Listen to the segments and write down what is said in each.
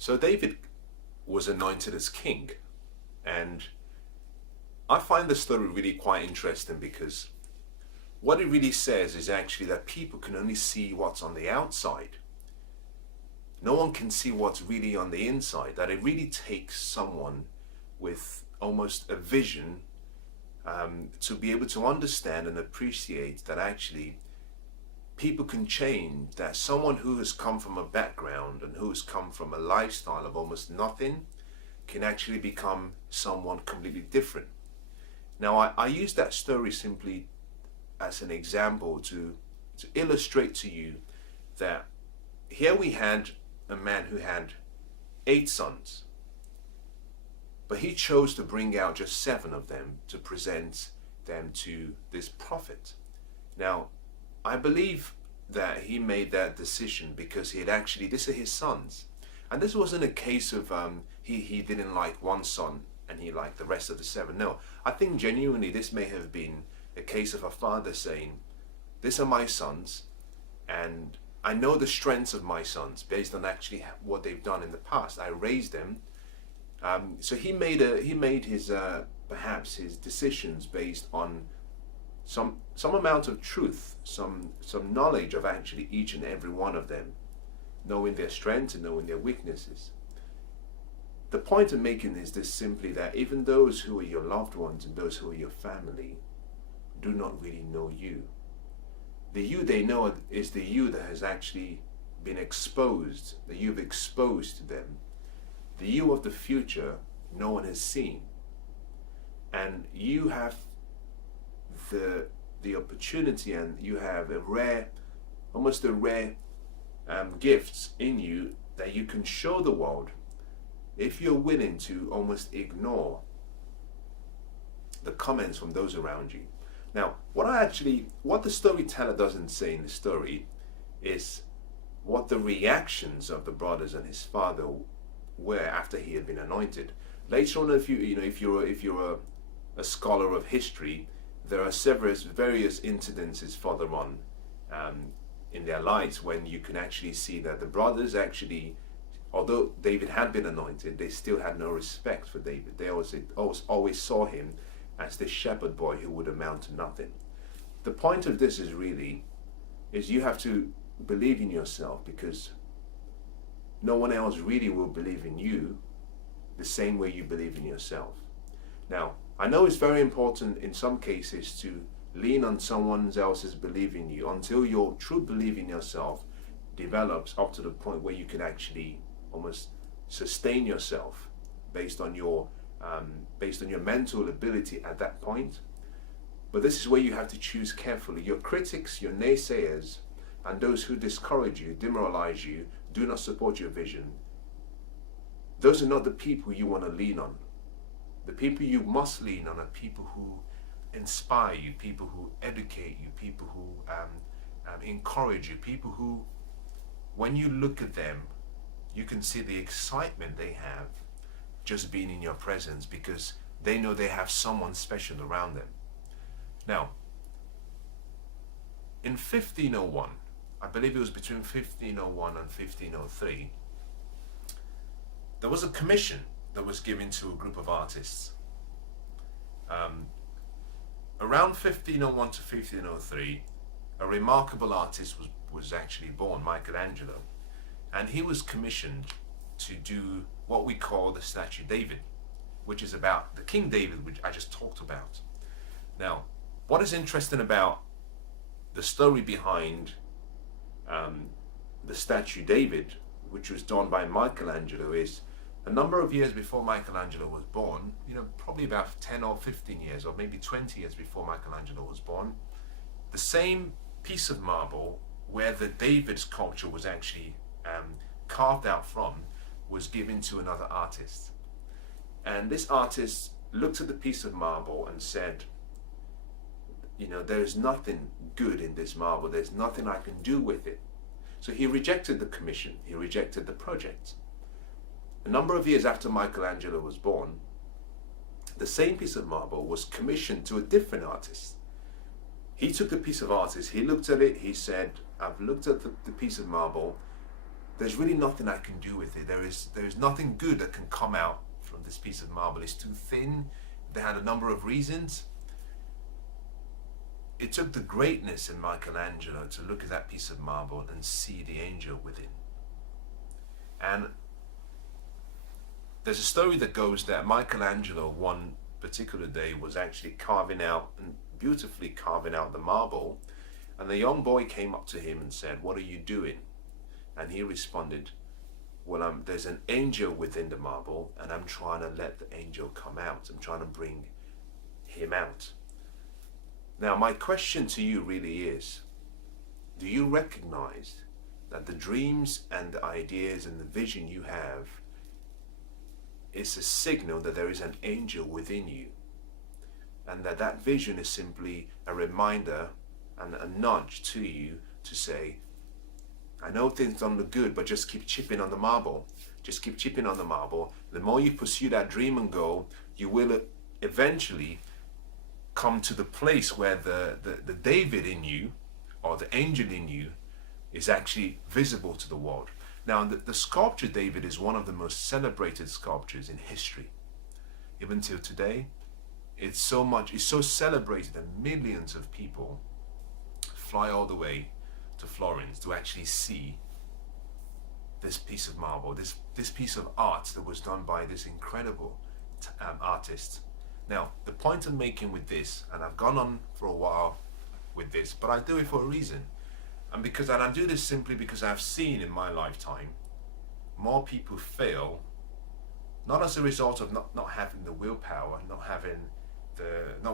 So David was anointed as king, and I find the story really quite interesting because what it really says is actually that people can only see what's on the outside. No one can see what's really on the inside, that it really takes someone with almost a vision to be able to understand and appreciate that actually people can change, that someone who has come from a background and who has come from a lifestyle of almost nothing can actually become someone completely different. Now, I use that story simply as an example to illustrate to you that here we had a man who had 8 sons, but he chose to bring out just 7 of them to present them to this prophet. Now, I believe that he made that decision because he had actually, these are his sons. And this wasn't a case of he didn't like one son and he liked the rest of the 7. No, I think genuinely this may have been a case of a father saying, these are my sons, and I know the strengths of my sons based on actually what they've done in the past. I raised them. So he made his perhaps his decisions based on some amount of truth, some knowledge of actually each and every one of them, knowing their strengths and knowing their weaknesses. The point I'm making is this simply, that even those who are your loved ones and those who are your family do not really know you. The you they know is the you that has actually been exposed, that you've exposed to them. The you of the future no one has seen. And you have the opportunity, and you have almost a rare gifts in you that you can show the world if you're willing to almost ignore the comments from those around you. Now, what the storyteller doesn't say in the story is what the reactions of the brothers and his father were after he had been anointed. Later on, if you're a scholar of history, there are various incidences further on in their lives when you can actually see that the brothers actually, although David had been anointed, they still had no respect for David. They always saw him as this shepherd boy who would amount to nothing. The point of this is you have to believe in yourself, because no one else really will believe in you the same way you believe in yourself. Now, I know it's very important in some cases to lean on someone else's belief in you until your true belief in yourself develops up to the point where you can actually almost sustain yourself based on your mental ability at that point. But this is where you have to choose carefully. Your critics, your naysayers, and those who discourage you, demoralize you, do not support your vision, those are not the people you want to lean on. The people you must lean on are people who inspire you, people who educate you, people who encourage you, people who, when you look at them, you can see the excitement they have just being in your presence, because they know they have someone special around them. Now, in 1501, I believe it was between 1501 and 1503, there was a commission that was given to a group of artists. Around 1501 to 1503, a remarkable artist was actually born, Michelangelo, and he was commissioned to do what we call the statue David, which is about the King David, which I just talked about. Now, what is interesting about the story behind the statue David, which was done by Michelangelo, is a number of years before Michelangelo was born, probably about 10 or 15 years, or maybe 20 years before Michelangelo was born, the same piece of marble where the David sculpture was actually carved out from was given to another artist. And this artist looked at the piece of marble and said, there is nothing good in this marble. There's nothing I can do with it. So he rejected the commission. He rejected the project. A number of years after Michelangelo was born, the same piece of marble was commissioned to a different artist. He took the piece of artist, he looked at it, he said, I've looked at the piece of marble, there's really nothing I can do with it. There is nothing good that can come out from this piece of marble. It's too thin. They had a number of reasons. It took the greatness in Michelangelo to look at that piece of marble and see the angel within. And there's a story that goes that Michelangelo one particular day was actually carving out and beautifully carving out the marble, and the young boy came up to him and said, "What are you doing?" And he responded, "Well, there's an angel within the marble, and I'm trying to let the angel come out. I'm trying to bring him out." Now, my question to you really is, do you recognize that the dreams and the ideas and the vision you have is a signal that there is an angel within you, and that vision is simply a reminder and a nudge to you to say, I know things don't look good, but just keep chipping on the marble. Just keep chipping on the marble. The more you pursue that dream and goal, you will eventually come to the place where the David in you, or the angel in you, is actually visible to the world. Now, the sculpture David is one of the most celebrated sculptures in history. Even till today, it's so celebrated that millions of people fly all the way to Florence to actually see this piece of marble, this piece of art that was done by this incredible artist. Now, the point I'm making with this, and I've gone on for a while with this, but I do it for a reason. And I do this simply because I've seen in my lifetime more people fail, not as a result of not having the willpower, not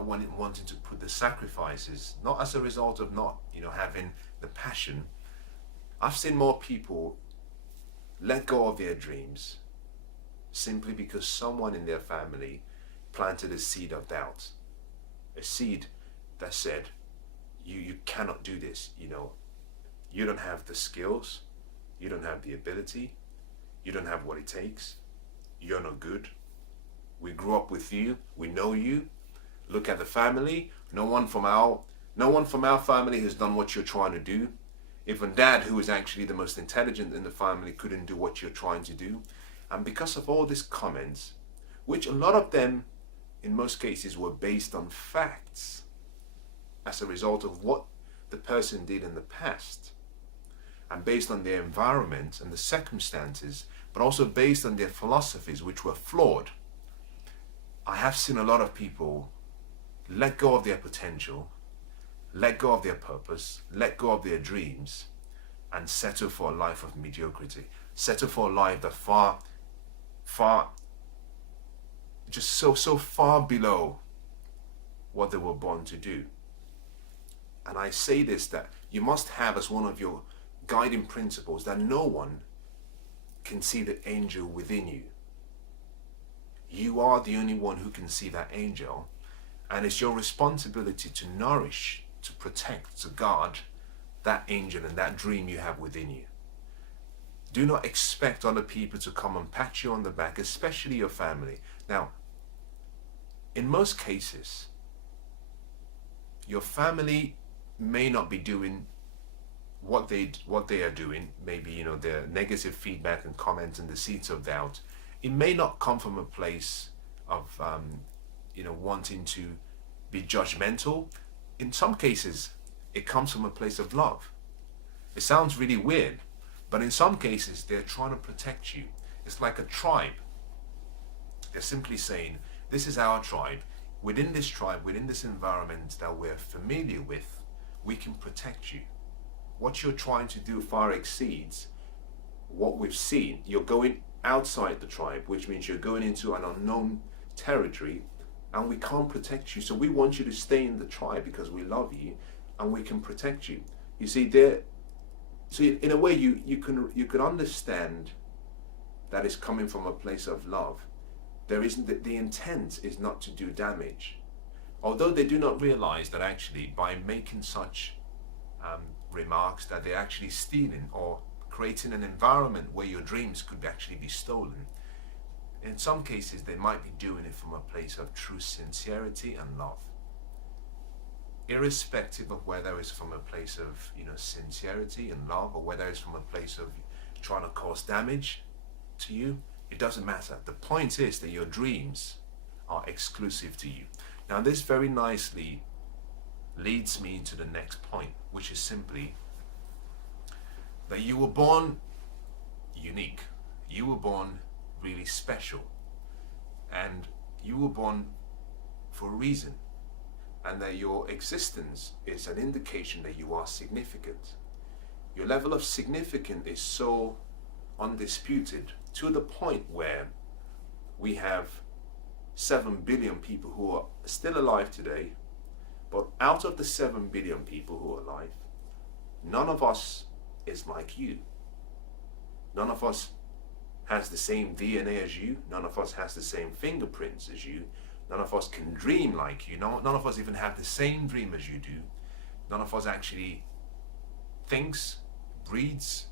wanting to put the sacrifices, not as a result of not having the passion. I've seen more people let go of their dreams simply because someone in their family planted a seed of doubt, a seed that said, you cannot do this, you don't have the skills, you don't have the ability, you don't have what it takes, you're no good, we grew up with you, we know you, look at the family, no one from our family has done what you're trying to do. Even dad, who is actually the most intelligent in the family, couldn't do what you're trying to do. And because of all these comments, which a lot of them in most cases were based on facts as a result of what the person did in the past, and based on their environment and the circumstances, but also based on their philosophies, which were flawed. I have seen a lot of people let go of their potential, let go of their purpose, let go of their dreams, and settle for a life of mediocrity, settle for a life that just so far below what they were born to do. And I say this, that you must have as one of your guiding principles that no one can see the angel within you. You are the only one who can see that angel, and it's your responsibility to nourish, to protect, to guard that angel and that dream you have within you. Do not expect other people to come and pat you on the back, especially your family. Now, in most cases, your family may not be doing what they are doing. Maybe their negative feedback and comments and the seeds of doubt. It may not come from a place of wanting to be judgmental. In some cases, it comes from a place of love. It sounds really weird, but in some cases, they're trying to protect you. It's like a tribe. They're simply saying, this is our tribe. Within this tribe, within this environment that we're familiar with, we can protect you. What you're trying to do far exceeds what we've seen. You're going outside the tribe, which means you're going into an unknown territory, and we can't protect you. So we want you to stay in the tribe because we love you and we can protect you. You see, so in a way you can understand that it's coming from a place of love. There isn't the intent is not to do damage. Although they do not realize that actually by making such remarks that they're actually stealing or creating an environment where your dreams could actually be stolen. In some cases, they might be doing it from a place of true sincerity and love. Irrespective of whether it's from a place of sincerity and love, or whether it's from a place of trying to cause damage to you, it doesn't matter. The point is that your dreams are exclusive to you. Now, this very nicely leads me to the next point, which is simply that you were born unique. You were born really special. And you were born for a reason. And that your existence is an indication that you are significant. Your level of significance is so undisputed to the point where we have 7 billion people who are still alive today, but out of the 7 billion people who are alive, none of us is like you. None of us has the same DNA as you. None of us has the same fingerprints as you. None of us can dream like you. None of us even have the same dream as you do. None of us actually thinks, breathes,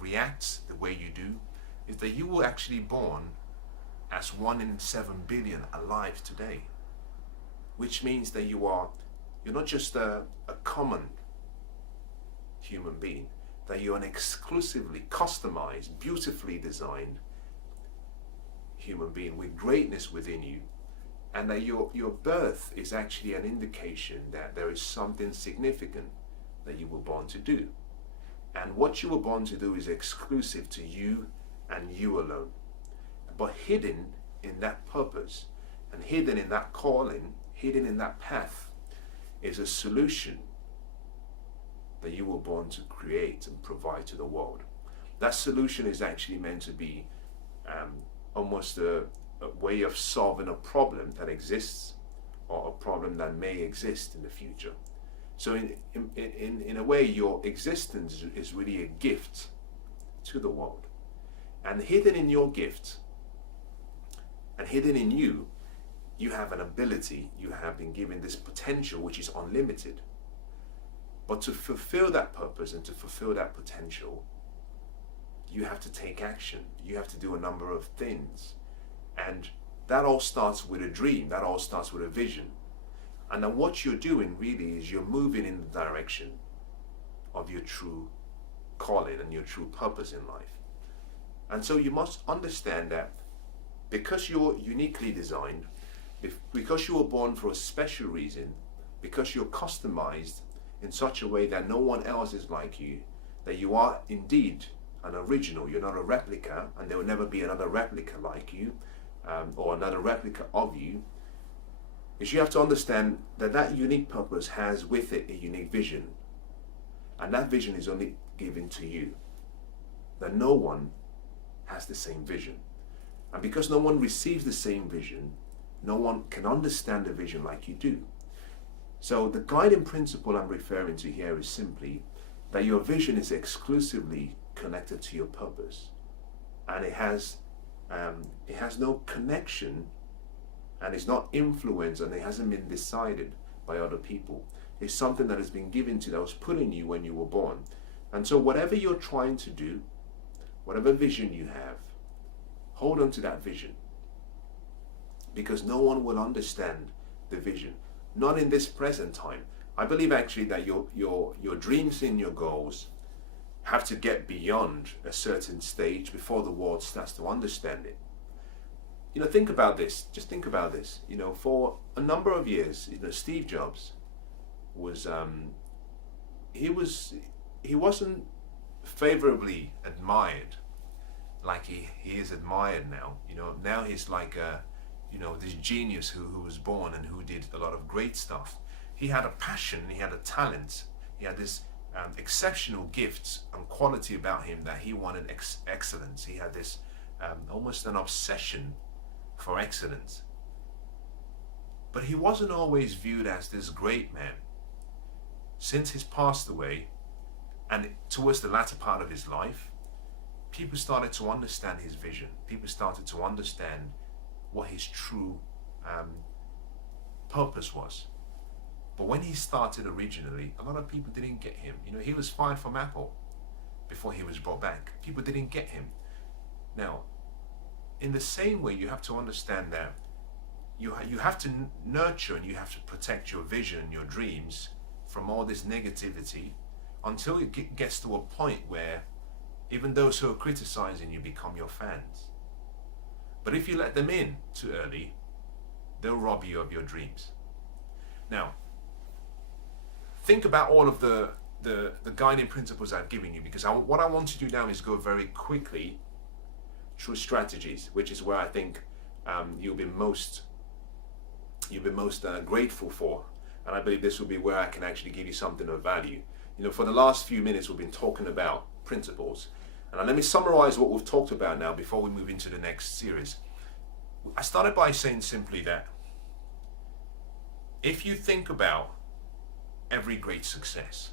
reacts the way you do. Is that you were actually born as 1 in 7 billion alive today, which means that you're not just a common human being, that you're an exclusively customized, beautifully designed human being with greatness within you, and that your birth is actually an indication that there is something significant that you were born to do. And what you were born to do is exclusive to you and you alone. But hidden in that purpose and hidden in that calling, hidden in that path, is a solution that you were born to create and provide to the world. That solution is actually meant to be almost a way of solving a problem that exists or a problem that may exist in the future. So in a way, your existence is really a gift to the world. And hidden in your gift and hidden in you, you have an ability, you have been given this potential which is unlimited. But to fulfill that purpose and to fulfill that potential, you have to take action. You have to do a number of things. And that all starts with a dream. That all starts with a vision. And then what you're doing really is you're moving in the direction of your true calling and your true purpose in life. And so you must understand that because you're uniquely designed, because you were born for a special reason, because you're customized in such a way that no one else is like you, that you are indeed an original, you're not a replica, and there will never be another replica like you, or another replica of you, is you have to understand that that unique purpose has with it a unique vision. And that vision is only given to you. That no one has the same vision. And because no one receives the same vision, no one can understand the vision like you do. So the guiding principle I'm referring to here is simply that your vision is exclusively connected to your purpose. And it has no connection, and it's not influenced, and it hasn't been decided by other people. It's something that has been given to you, that was put in you when you were born. And so whatever you're trying to do, whatever vision you have, hold on to that vision. Because no one will understand the vision. Not in this present time. I believe actually that your dreams and your goals have to get beyond a certain stage before the world starts to understand it. Think about this. Just think about this. For a number of years, Steve Jobs was he wasn't favorably admired like he is admired now. Now he's like this genius who was born and who did a lot of great stuff. He had a passion, he had a talent, he had this exceptional gifts and quality about him that he wanted excellence. He had this almost an obsession for excellence. But he wasn't always viewed as this great man. Since he's passed away, and towards the latter part of his life, people started to understand his vision. People started to understand what his true purpose was. But when he started originally, a lot of people didn't get him. He was fired from Apple before he was brought back. People didn't get him. Now, in the same way, you have to understand that you have to nurture and you have to protect your vision and your dreams from all this negativity until it gets to a point where Even those who are criticizing you become your fans. But if you let them in too early, they'll rob you of your dreams. Now, think about all of the guiding principles I've given you, because what I want to do now is go very quickly through strategies, which is where I think you'll be most grateful for. And I believe this will be where I can actually give you something of value. You know, for the last few minutes, we've been talking about principles. And let me summarize what we've talked about now before we move into the next series. I started by saying simply that if you think about every great success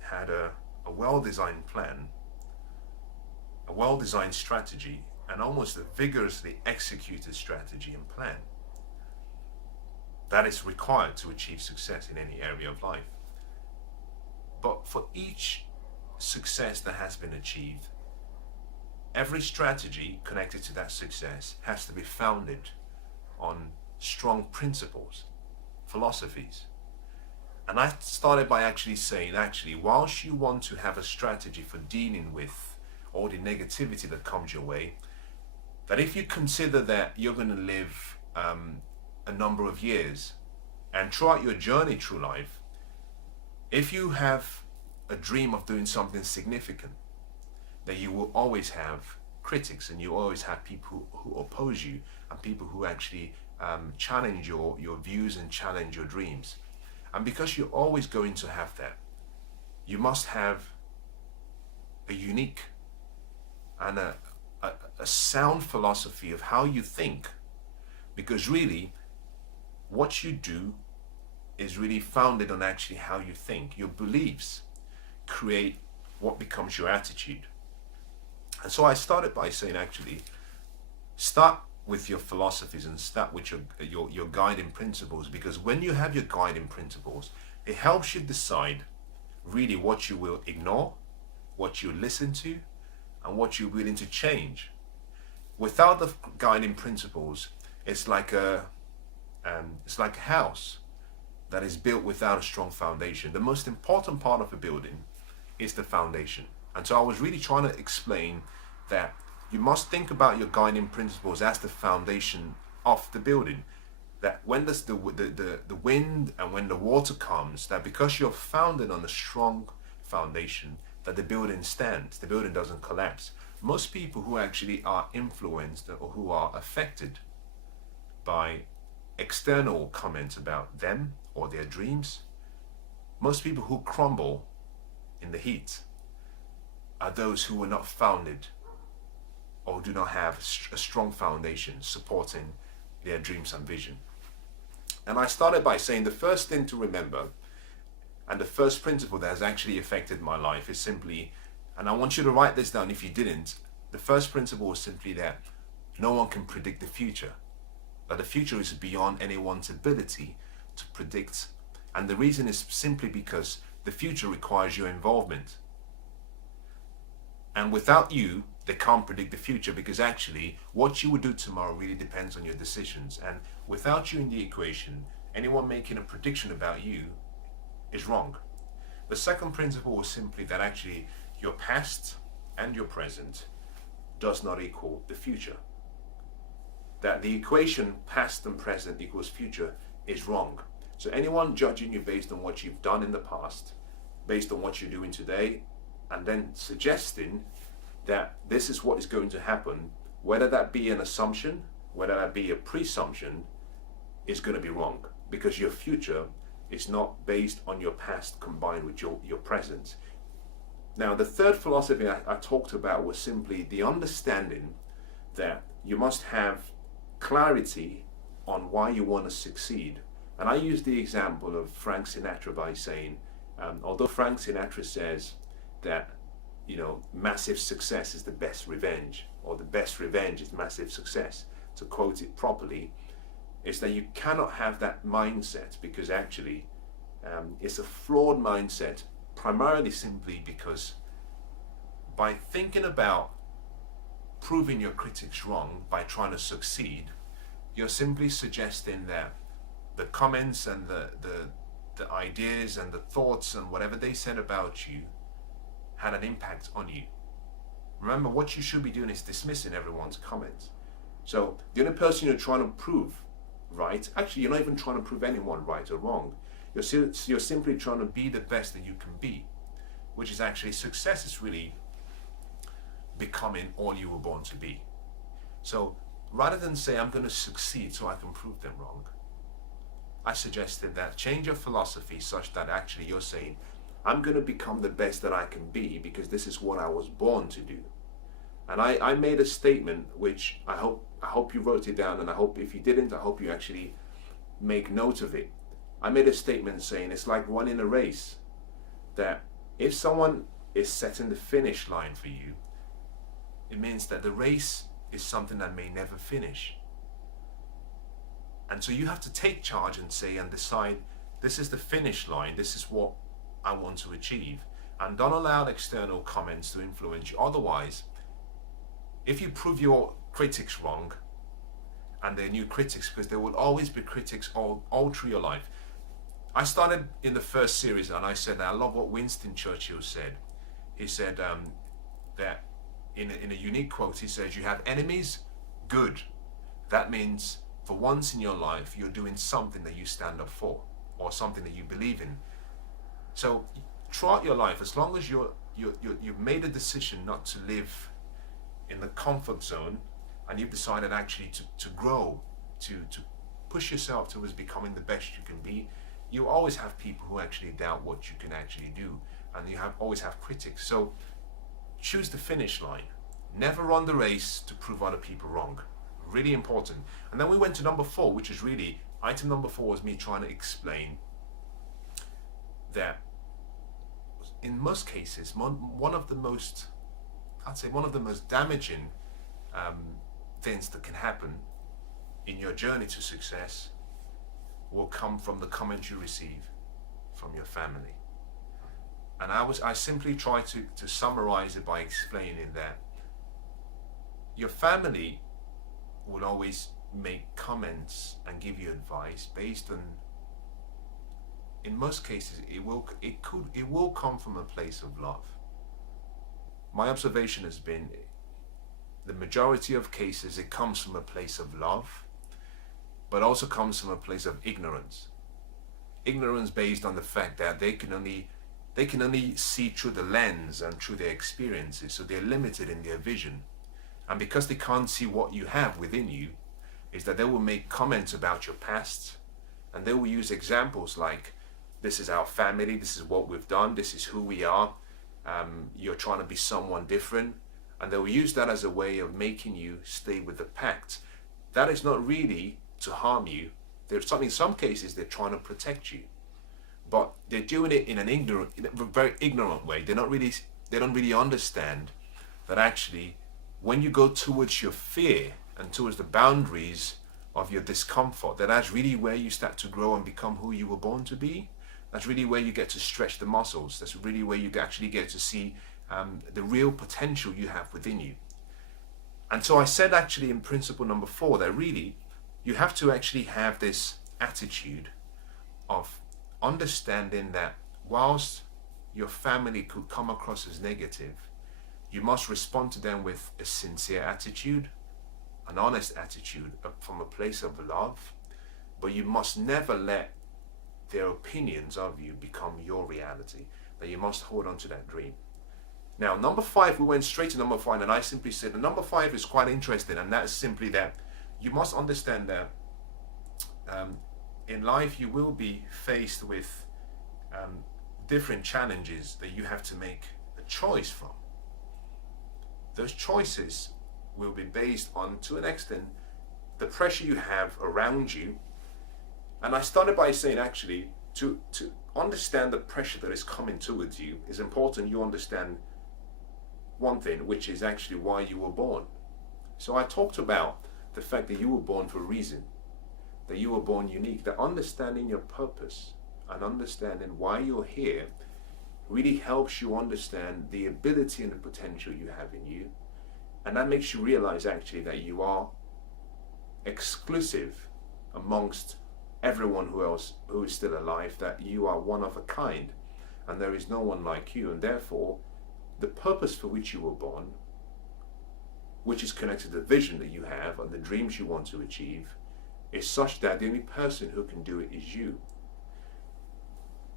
had a well-designed plan, a well-designed strategy, and almost a vigorously executed strategy and plan that is required to achieve success in any area of life. But for each success that has been achieved, every strategy connected to that success has to be founded on strong principles, philosophies. And I started by actually saying, whilst you want to have a strategy for dealing with all the negativity that comes your way, that if you consider that you're going to live a number of years, and throughout your journey through life, if you have a dream of doing something significant, that you will always have critics, and you always have people who oppose you, and people who actually challenge your views and challenge your dreams. And because you're always going to have that, you must have a unique and a sound philosophy of how you think, because really what you do is really founded on actually how you think. Your beliefs create what becomes your attitude. And so I started by saying, start with your philosophies and start with your guiding principles, because when you have your guiding principles, it helps you decide really what you will ignore, what you listen to, and what you're willing to change. Without the guiding principles, it's like a house that is built without a strong foundation. The most important part of a building is the foundation. And so I was really trying to explain that you must think about your guiding principles as the foundation of the building. That when the wind and when the water comes, that because you're founded on a strong foundation, that the building stands, the building doesn't collapse. Most people who actually are influenced or who are affected by external comments about them or their dreams, most people who crumble in the heat are those who were not founded or do not have a strong foundation supporting their dreams and vision. And I started by saying the first thing to remember, and the first principle that has actually affected my life, is simply, and I want you to write this down if you didn't, the first principle was simply that no one can predict the future. That the future is beyond anyone's ability to predict. And the reason is simply because the future requires your involvement. And without you, they can't predict the future, because actually what you will do tomorrow really depends on your decisions. And without you in the equation, anyone making a prediction about you is wrong. The second principle was simply that actually your past and your present does not equal the future. That the equation past and present equals future is wrong. So anyone judging you based on what you've done in the past, based on what you're doing today, and then suggesting that this is what is going to happen, whether that be an assumption, whether that be a presumption, is going to be wrong, because your future is not based on your past combined with your present. Now, the third philosophy I talked about was simply the understanding that you must have clarity on why you want to succeed. And I use the example of Frank Sinatra by saying, although Frank Sinatra says that massive success is the best revenge, or the best revenge is massive success, to quote it properly, is that you cannot have that mindset, because actually it's a flawed mindset, primarily simply because by thinking about proving your critics wrong by trying to succeed, you're simply suggesting that the comments and the ideas and the thoughts and whatever they said about you had an impact on you. Remember, what you should be doing is dismissing everyone's comments. So the only person you're trying to prove right, actually you're not even trying to prove anyone right or wrong. You're simply trying to be the best that you can be, which is actually success is really becoming all you were born to be. So rather than say I'm going to succeed so I can prove them wrong, I suggested that change your philosophy such that actually you're saying I'm going to become the best that I can be because this is what I was born to do. And I made a statement which I hope you wrote it down, and I hope if you didn't, I hope you actually make note of it. I made a statement saying it's like running a race, that if someone is setting the finish line for you, it means that the race is something that may never finish. And so you have to take charge and say and decide, this is the finish line, this is what I want to achieve. And don't allow external comments to influence you. Otherwise, if you prove your critics wrong, and they're new critics, because there will always be critics all through your life. I started in the first series and I said, I love what Winston Churchill said. He said that in a unique quote, he says, you have enemies, good. That means for once in your life, you're doing something that you stand up for or something that you believe in. So throughout your life, as long as you've made a decision not to live in the comfort zone, and you've decided actually to grow, to push yourself towards becoming the best you can be, you always have people who actually doubt what you can actually do, and you always have critics. So choose the finish line. Never run the race to prove other people wrong. Really important. And then we went to number 4, which is really, item number 4 was me trying to explain that in most cases, one of the most damaging things that can happen in your journey to success will come from the comments you receive from your family. And I simply try to summarize it by explaining that your family will always make comments and give you advice based on, in most cases, it will come from a place of love. My observation has been, the majority of cases, it comes from a place of love, but also comes from a place of ignorance. Ignorance based on the fact that they can only see through the lens and through their experiences, so they're limited in their vision. And because they can't see what you have within you, is that they will make comments about your past, and they will use examples like, this is our family, this is what we've done, this is who we are, you're trying to be someone different, and they will use that as a way of making you stay with the pact. That is not really to harm you. In some cases they're trying to protect you, but they're doing it in a very ignorant way. They don't really understand that actually when you go towards your fear and towards the boundaries of your discomfort, that's really where you start to grow and become who you were born to be. That's really where you get to stretch the muscles. That's really where you actually get to see the real potential you have within you. And so I said actually in principle number 4 that really you have to actually have this attitude of understanding that whilst your family could come across as negative, you must respond to them with a sincere attitude, an honest attitude from a place of love, but you must never let their opinions of you become your reality, that you must hold on to that dream. Now, number 5, we went straight to number 5, and I simply said, number 5 is quite interesting, and that is simply that you must understand that in life you will be faced with different challenges that you have to make a choice from. Those choices will be based on, to an extent, the pressure you have around you. And I started by saying actually to understand the pressure that is coming towards you is important you understand one thing, which is actually why you were born. So I talked about the fact that you were born for a reason, that you were born unique, that understanding your purpose and understanding why you're here really helps you understand the ability and the potential you have in you. And that makes you realize actually that you are exclusive amongst everyone who is still alive that you are one of a kind and there is no one like you, and therefore the purpose for which you were born, which is connected to the vision that you have and the dreams you want to achieve, is such that the only person who can do it is you.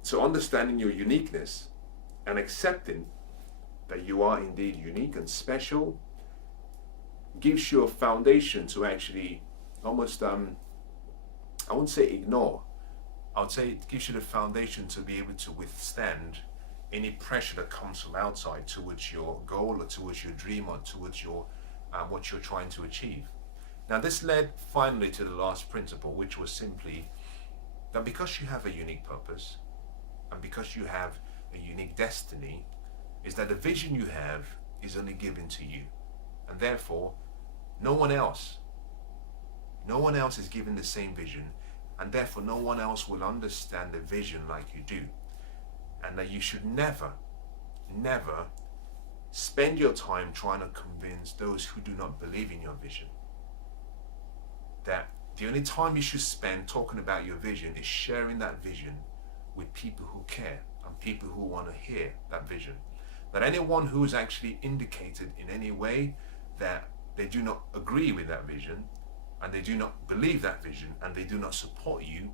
So understanding your uniqueness and accepting that you are indeed unique and special gives you a foundation to actually almost, I wouldn't say ignore, I would say it gives you the foundation to be able to withstand any pressure that comes from outside towards your goal or towards your dream or towards your what you're trying to achieve. Now this led finally to the last principle, which was simply that because you have a unique purpose and because you have a unique destiny, is that the vision you have is only given to you, and therefore no one else is given the same vision, and therefore no one else will understand the vision like you do. And that you should never spend your time trying to convince those who do not believe in your vision. That the only time you should spend talking about your vision is sharing that vision with people who care and people who want to hear that vision. That anyone who is actually indicated in any way that they do not agree with that vision and they do not believe that vision and they do not support you,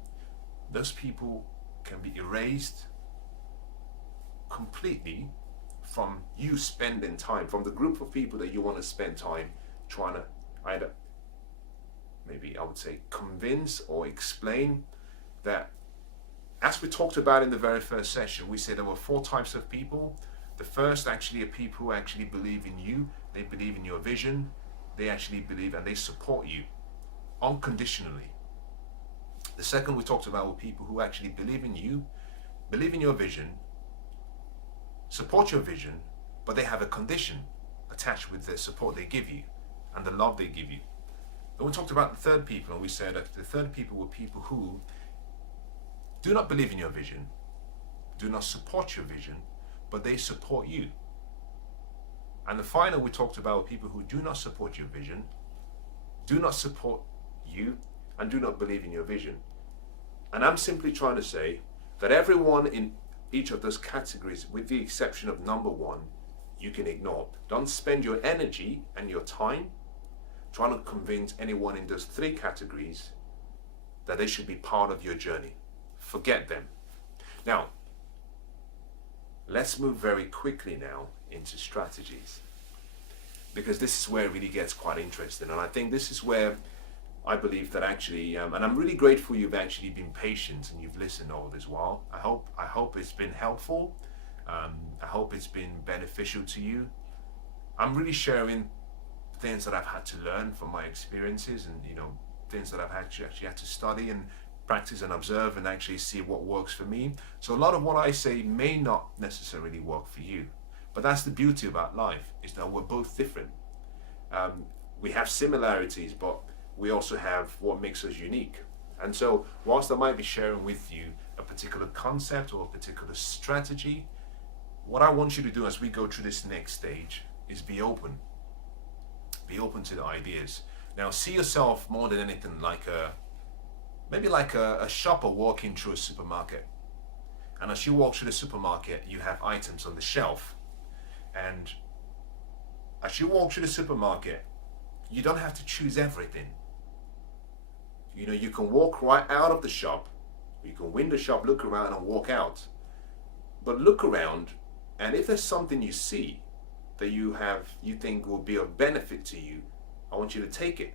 those people can be erased completely from you spending time, from the group of people that you want to spend time trying to either, maybe I would say, convince or explain that. As we talked about in the very first session, we said there were 4 types of people. The first actually are people who actually believe in you, they believe in your vision, they actually believe and they support you unconditionally. The second we talked about were people who actually believe in you, believe in your vision, support your vision, but they have a condition attached with the support they give you and the love they give you. Then we talked about the third people, and we said that the third people were people who do not believe in your vision, do not support your vision, but they support you. And the final we talked about people who do not support your vision, do not support you, and do not believe in your vision. And I'm simply trying to say that everyone in each of those categories, with the exception of number 1, you can ignore. Don't spend your energy and your time trying to convince anyone in those 3 categories that they should be part of your journey. Forget them. Now, let's move very quickly now into strategies, because this is where it really gets quite interesting. And I think this is where I believe that actually, and I'm really grateful you've actually been patient and you've listened all this while. I hope it's been helpful. I hope it's been beneficial to you. I'm really sharing things that I've had to learn from my experiences, and things that I've actually had to study and practice and observe and actually see what works for me. So a lot of what I say may not necessarily work for you, but that's the beauty about life, is that we're both different. We have similarities, but we also have what makes us unique. And so whilst I might be sharing with you a particular concept or a particular strategy, what I want you to do as we go through this next stage is be open to the ideas. Now see yourself more than anything like a shopper walking through a supermarket. And as you walk through the supermarket, you have items on the shelf. And as you walk through the supermarket, you don't have to choose everything. You can walk right out of the shop, you can win the shop, look around and walk out. But look around, and if there's something you see that you think will be of benefit to you, I want you to take it.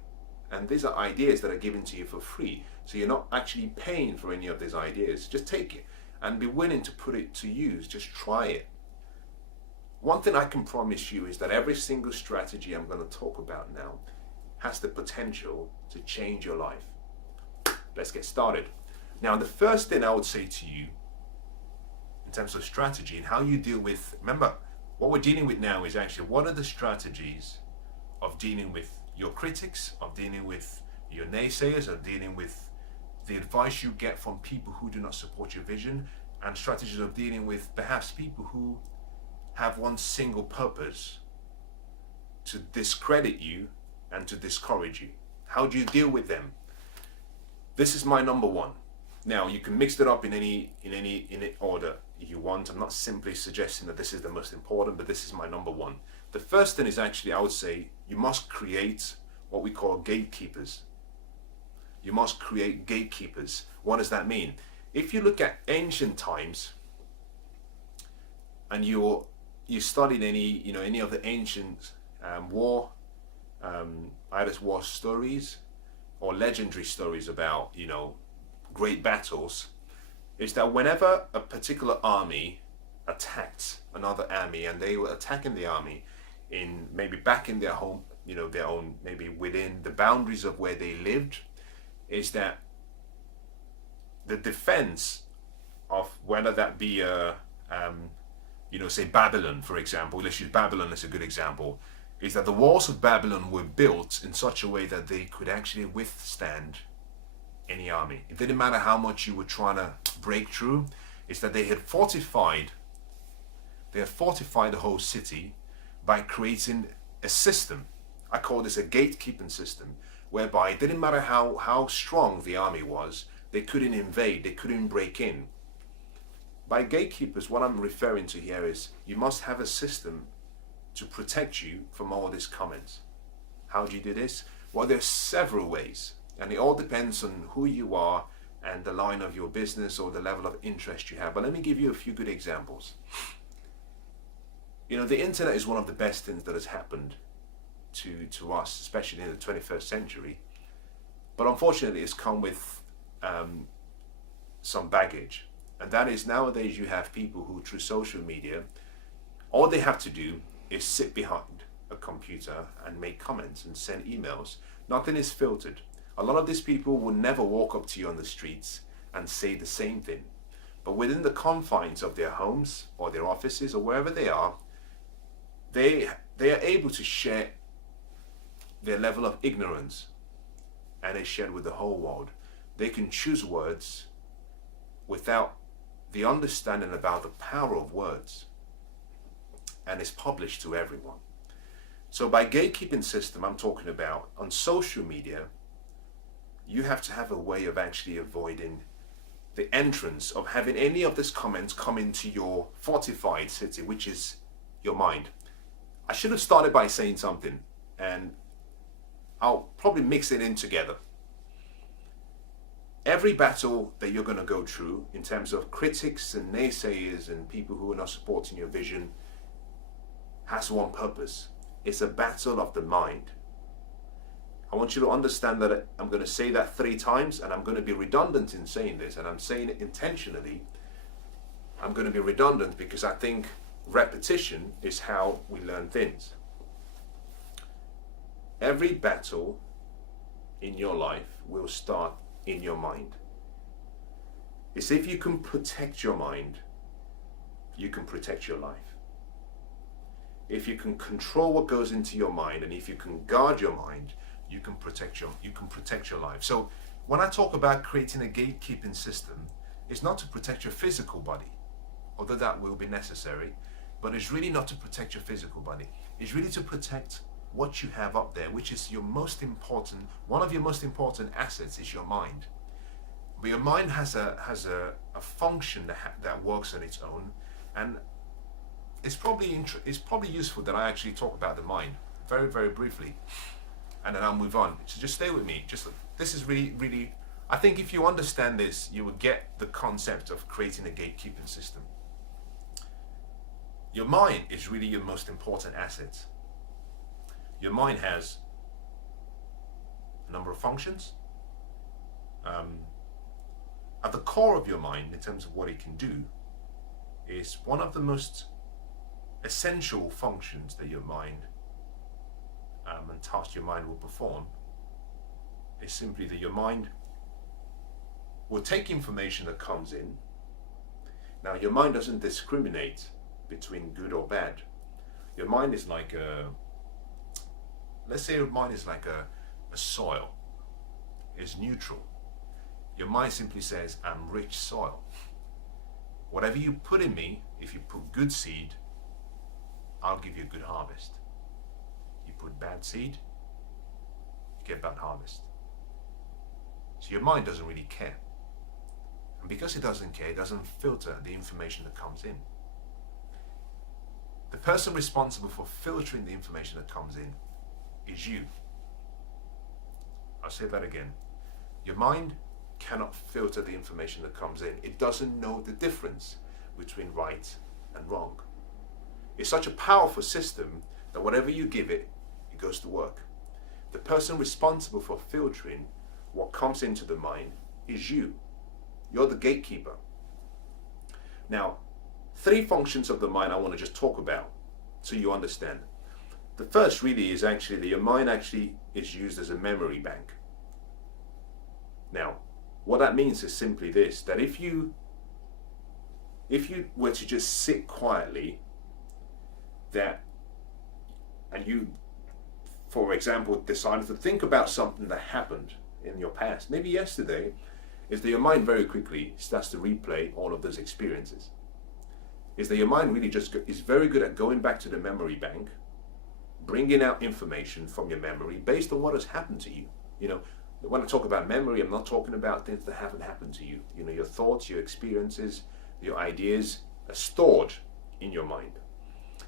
And these are ideas that are given to you for free. So you're not actually paying for any of these ideas. Just take it and be willing to put it to use. Just try it. One thing I can promise you is that every single strategy I'm going to talk about now has the potential to change your life. Let's get started. Now, the first thing I would say to you in terms of strategy and how you deal with, remember, what we're dealing with now is actually what are the strategies of dealing with your critics, of dealing with your naysayers, of dealing with the advice you get from people who do not support your vision, and strategies of dealing with perhaps people who have one single purpose: to discredit you and to discourage you. How do you deal with them? This is my number 1. Now you can mix it up in any order you want. I'm not simply suggesting that this is the most important, but this is my number one. The first thing is actually, I would say, you must create what we call gatekeepers. You must create gatekeepers. What does that mean? If you look at ancient times, and you studied any of the ancient either war stories or legendary stories about great battles, is that whenever a particular army attacked another army, and they were attacking the army in maybe back in their home, their own, maybe within the boundaries of where they lived, is that the defense of, whether that be say Babylon, for example, let's use Babylon as a good example, is that the walls of Babylon were built in such a way that they could actually withstand any army. It didn't matter how much you were trying to break through. It's that they had fortified the whole city by creating a system. I call this a gatekeeping system, whereby it didn't matter how strong the army was, they couldn't invade, they couldn't break in. By gatekeepers, what I'm referring to here is you must have a system to protect you from all these comments. How do you do this? Well, there's several ways, and it all depends on who you are and the line of your business or the level of interest you have. But let me give you a few good examples. The internet is one of the best things that has happened to us, especially in the 21st century. But unfortunately, it's come with some baggage. And that is, nowadays you have people who, through social media, all they have to do is sit behind a computer and make comments and send emails. Nothing is filtered. A lot of these people will never walk up to you on the streets and say the same thing. But within the confines of their homes or their offices or wherever they are able to share their level of ignorance, and they share it with the whole world. They can choose words without the understanding about the power of words, and it's published to everyone. So by gatekeeping system, I'm talking about on social media, you have to have a way of actually avoiding the entrance of having any of these comments come into your fortified city, which is your mind. I should have started by saying something, and I'll probably mix it in together. Every battle that you're going to go through, in terms of critics and naysayers and people who are not supporting your vision, has one purpose. It's a battle of the mind. I want you to understand that I'm going to say that 3 times, and I'm going to be redundant in saying this, and I'm saying it intentionally. I'm going to be redundant because I think repetition is how we learn things. Every battle in your life will start in your mind. It's if you can protect your mind, you can protect your life. If you can control what goes into your mind, and if you can guard your mind, you can protect your life. So when I talk about creating a gatekeeping system, it's not to protect your physical body, although that will be necessary, but it's really not to protect your physical body. It's really to protect what you have up there, which is one of your most important assets is your mind. But your mind has a function that works on its own, and it's probably useful that I actually talk about the mind very, very briefly, and then I'll move on. So just stay with me. This is really, really, I think if you understand this, you will get the concept of creating a gatekeeping system. Your mind is really your most important asset. Your mind has a number of functions. At the core of your mind, in terms of what it can do, is one of the most essential functions that your mind and tasks your mind will perform, is simply that your mind will take information that comes in. Now, your mind doesn't discriminate between good or bad. Your mind is like let's say your mind is like a soil. It's neutral. Your mind simply says, I'm rich soil. Whatever you put in me, if you put good seed, I'll give you a good harvest. You put bad seed, you get bad harvest. So your mind doesn't really care. And because it doesn't care, it doesn't filter the information that comes in. The person responsible for filtering the information that comes in is you. I'll say that again. Your mind cannot filter the information that comes in. It doesn't know the difference between right and wrong. It's such a powerful system that whatever you give it, it goes to work. The person responsible for filtering what comes into the mind is you. You're the gatekeeper. Now, 3 functions of the mind I want to just talk about so you understand. The first really is actually that your mind actually is used as a memory bank. Now, what that means is simply this, that if you were to just sit quietly, and you, for example, decided to think about something that happened in your past, maybe yesterday, is that your mind very quickly starts to replay all of those experiences. Is that your mind really just is very good at going back to the memory bank, bringing out information from your memory based on what has happened to you. You know, when I talk about memory, I'm not talking about things that haven't happened to you. You know, your thoughts, your experiences, your ideas are stored in your mind.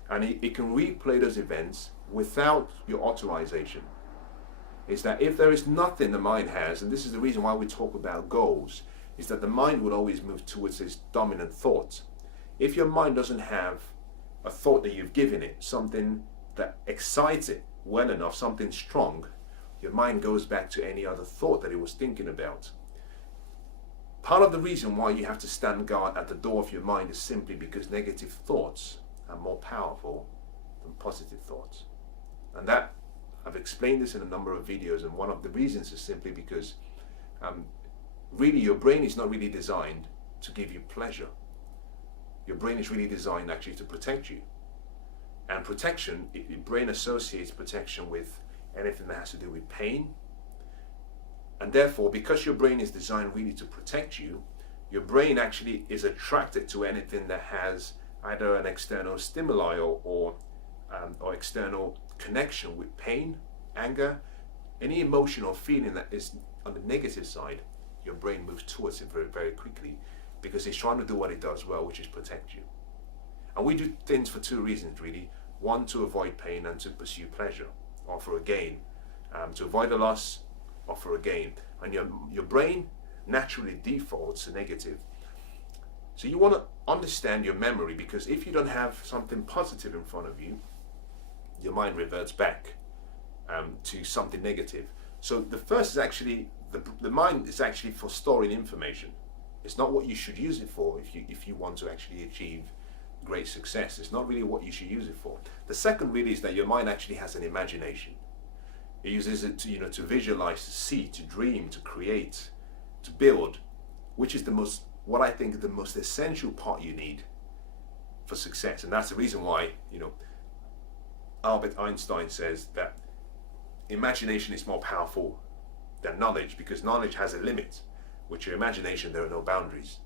And it can replay those events without your authorization. Is that if there is nothing the mind has, and this is the reason why we talk about goals, is that the mind will always move towards its dominant thought. If your mind doesn't have a thought that you've given it, something that excites it well enough, something strong, your mind goes back to any other thought that it was thinking about. Part of the reason why you have to stand guard at the door of your mind is simply because negative thoughts are more powerful than positive thoughts. And that, I've explained this in a number of videos, and one of the reasons is simply because really your brain is not really designed to give you pleasure. Your brain is really designed actually to protect you. And protection, your brain associates protection with anything that has to do with pain. And therefore, because your brain is designed really to protect you, your brain actually is attracted to anything that has either an external stimuli or external connection with pain, anger, any emotion or feeling that is on the negative side. Your brain moves towards it very, very quickly because it's trying to do what it does well, which is protect you. And we do things for 2 reasons really. One, to avoid pain, and to pursue pleasure or for a gain. To avoid a loss or for a gain. And your brain naturally defaults to negative. So you want to understand your memory, because if you don't have something positive in front of you, your mind reverts back to something negative. So the first is actually, the mind is actually for storing information. It's not what you should use it for if you want to actually achieve great success. It's not really what you should use it for. The second really is that your mind actually has an imagination. It uses it to, to visualize, to see, to dream, to create, to build, which is what I think is the most essential part you need for success. And that's the reason why, Albert Einstein says that imagination is more powerful than knowledge, because knowledge has a limit. With your imagination, there are no boundaries.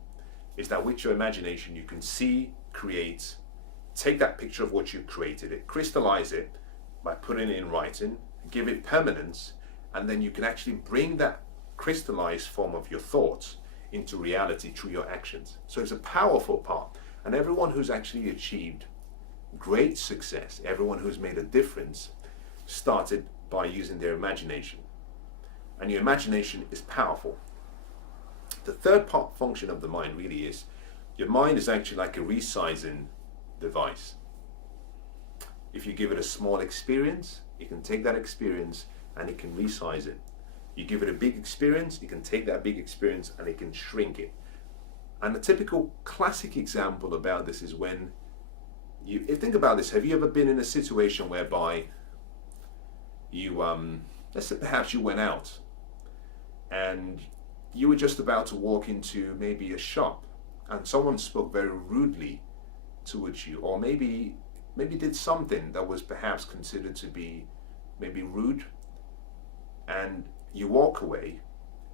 Is that with your imagination, you can see, create, take that picture of what you've created, it, crystallize it by putting it in writing, give it permanence, and then you can actually bring that crystallized form of your thoughts into reality through your actions. So it's a powerful part. And everyone who's actually achieved great success, everyone who's made a difference, started by using their imagination. And your imagination is powerful. The third function of the mind really is, your mind is actually like a resizing device. If you give it a small experience, it can take that experience and it can resize it. You give it a big experience, it can take that big experience and it can shrink it. And a typical classic example about this is when you think about this. Have you ever been in a situation whereby you, let's say perhaps you went out and you were just about to walk into maybe a shop and someone spoke very rudely towards you, or maybe did something that was perhaps considered to be maybe rude, and you walk away,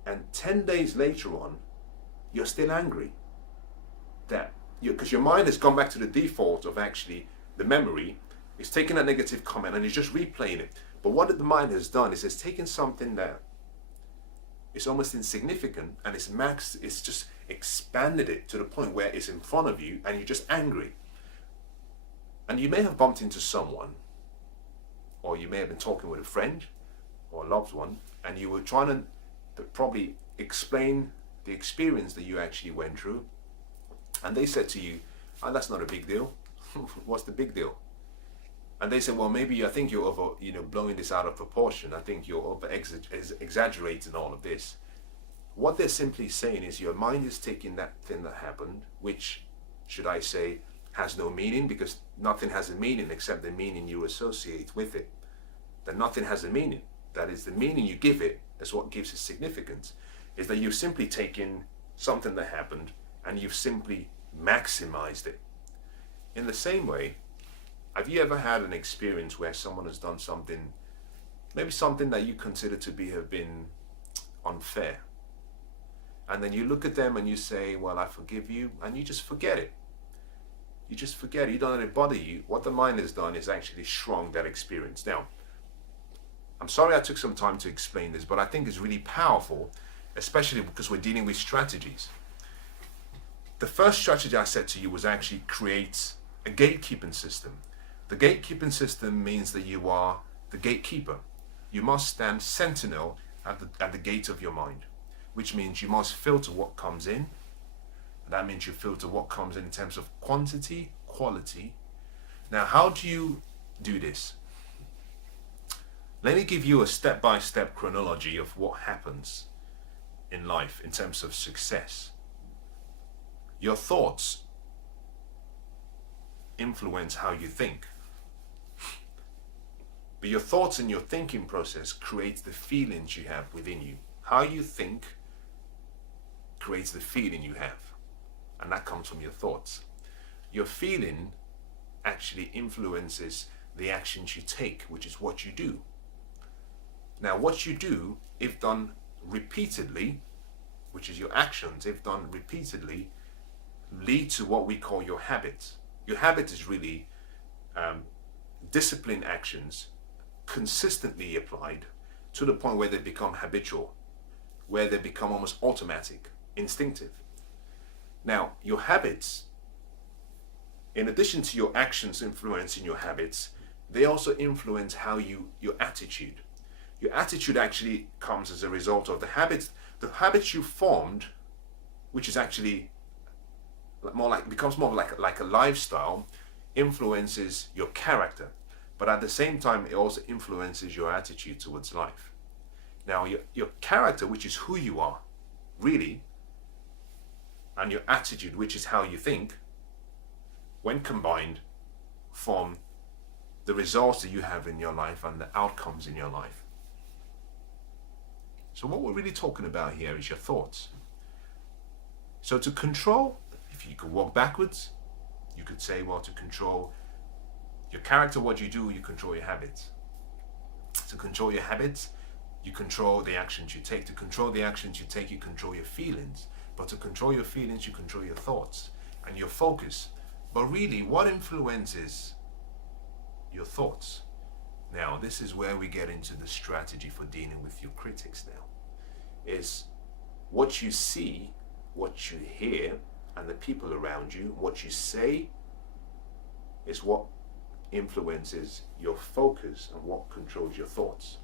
and 10 days later on, you're still angry. Because your mind has gone back to the default of actually the memory. It's taken a negative comment and it's just replaying it. But what the mind has done is it's taken something that is almost insignificant and it's expanded it to the point where it's in front of you and you're just angry. And you may have bumped into someone, or you may have been talking with a friend or a loved one, and you were trying to probably explain the experience that you actually went through, and they said to you, "Oh, that's not a big deal." What's the big deal? And they said, "Well, maybe I think you're over, blowing this out of proportion. I think you're over exaggerating all of this." What they're simply saying is your mind is taking that thing that happened, which, should I say, has no meaning, because nothing has a meaning except the meaning you associate with it. That nothing has a meaning. That is, the meaning you give it is what gives it significance. Is that you've simply taken something that happened and you've simply maximized it. In the same way, have you ever had an experience where someone has done something, maybe something that you consider to have been unfair? And then you look at them and you say, "Well, I forgive you," and you just forget it. You just forget it. You don't let it bother you. What the mind has done is actually shrunk that experience. Now, I'm sorry I took some time to explain this, but I think it's really powerful, especially because we're dealing with strategies. The first strategy I said to you was actually create a gatekeeping system. The gatekeeping system means that you are the gatekeeper. You must stand sentinel at the gate of your mind, which means you must filter what comes in. That means you filter what comes in terms of quantity, quality. Now, how do you do this? Let me give you a step-by-step chronology of what happens in life in terms of success. Your thoughts influence how you think. But your thoughts and your thinking process creates the feelings you have within you. How you think creates the feeling you have. And that comes from your thoughts. Your feeling actually influences the actions you take, which is what you do. Now, what you do, if done repeatedly, which is your actions, if done repeatedly, lead to what we call your habits. Your habit is really disciplined actions consistently applied to the point where they become habitual, where they become almost automatic, instinctive. Now, your habits, in addition to your actions influencing your habits, they also influence how your attitude. Your attitude actually comes as a result of the habits you formed, which is actually becomes more like a lifestyle, influences your character. But at the same time, it also influences your attitude towards life. Now, your character, which is who you are, really, and your attitude, which is how you think, when combined, form the results that you have in your life and the outcomes in your life. So what we're really talking about here is your thoughts. So to control, if you could walk backwards, you could say, well, to control your character, what you do, you control your habits. To control your habits, you control the actions you take. To control the actions you take, you control your feelings. But to control your feelings, you control your thoughts and your focus. But really, what influences your thoughts? Now, this is where we get into the strategy for dealing with your critics now. Is what you see, what you hear, and the people around you, what you say is what influences your focus and what controls your thoughts.